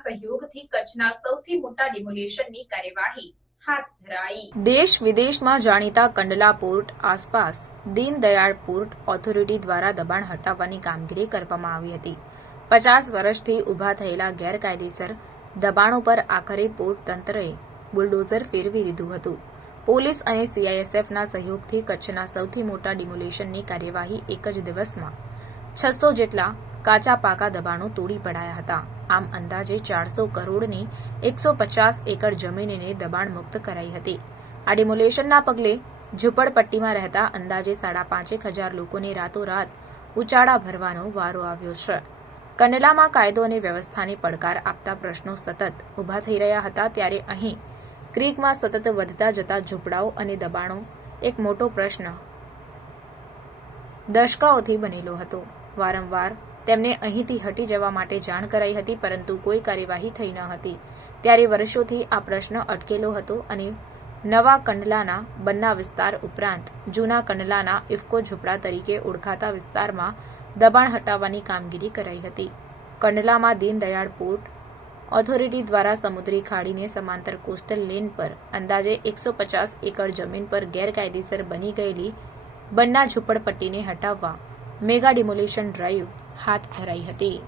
સહયોગથી કચ્છના સૌથી મોટા ડિમોલેશનની કાર્યવાહી હાથ ધરાઈ. દેશ વિદેશમાં જાણીતા કંડલા પોર્ટ આસપાસ દીનદયાળ પોર્ટ ઓથોરિટી દ્વારા દબાણ હટાવવાની કામગીરી કરવામાં આવી હતી. પચાસ વર્ષથી ઊભા થયેલા ગેરકાયદેસર દબાણો પર આખરે પોર્ટ તંત્રએ બુલડોઝર ફેરવી દીધું હતું. પોલીસ અને સીઆઈએસએફના સહયોગથી કચ્છના સૌથી મોટા ડિમોલેશનની કાર્યવાહી એક જ દિવસમાં છસો જેટલા કાચા પાકા દબાણો તોડી પડાયા હતા. આમ અંદાજે ચારસો કરોડની એકસો પચાસ એકર જમીનને દબાણ મુક્ત કરાઈ હતી. આ ડિમોલેશનના પગલે ઝૂંપડપટ્ટીમાં રહેતા અંદાજે સાડા પાંચેક હજાર લોકોને રાતોરાત ઉચાળા ભરવાનો વારો આવ્યો છે. કંડલામાં કાયદો અને વ્યવસ્થાને પડકાર આપતા પ્રશ્નો સતત ઊભા થઈ રહ્યા હતા ત્યારે અહીં ક્રીકમાં સતત વધતા જતા ઝૂંપડાઓ અને દબાણો એક મોટો પ્રશ્ન દશકાઓથી બનેલો હતો. વારંવાર તેમને અહીંથી હટી જવા માટે જાણ કરાઈ હતી, પરંતુ કોઈ કાર્યવાહી થઈ ન હતી. ત્યારે વર્ષોથી આ પ્રશ્ન અટકેલો હતો અને નવા કંડલાના બન્ના વિસ્તાર ઉપરાંત જૂના કંડલાના ઇફકો ઝૂંપડા તરીકે ઓળખાતા વિસ્તારમાં દબાણ હટાવવાની કામગીરી કરાઈ હતી. કંડલામાં દીનદયાળ પોર્ટ ઓથોરિટી દ્વારા સમુદ્રી ખાડીને સમાંતર કોસ્ટલ લેન પર અંદાજે એકસો પચાસ એકર જમીન પર ગેરકાયદેસર બની ગયેલી બન્ના ઝૂંપડપટ્ટીને હટાવવા મેગા ડિમોલિશન ડ્રાઈવ હાથ ધરાઈ હતી.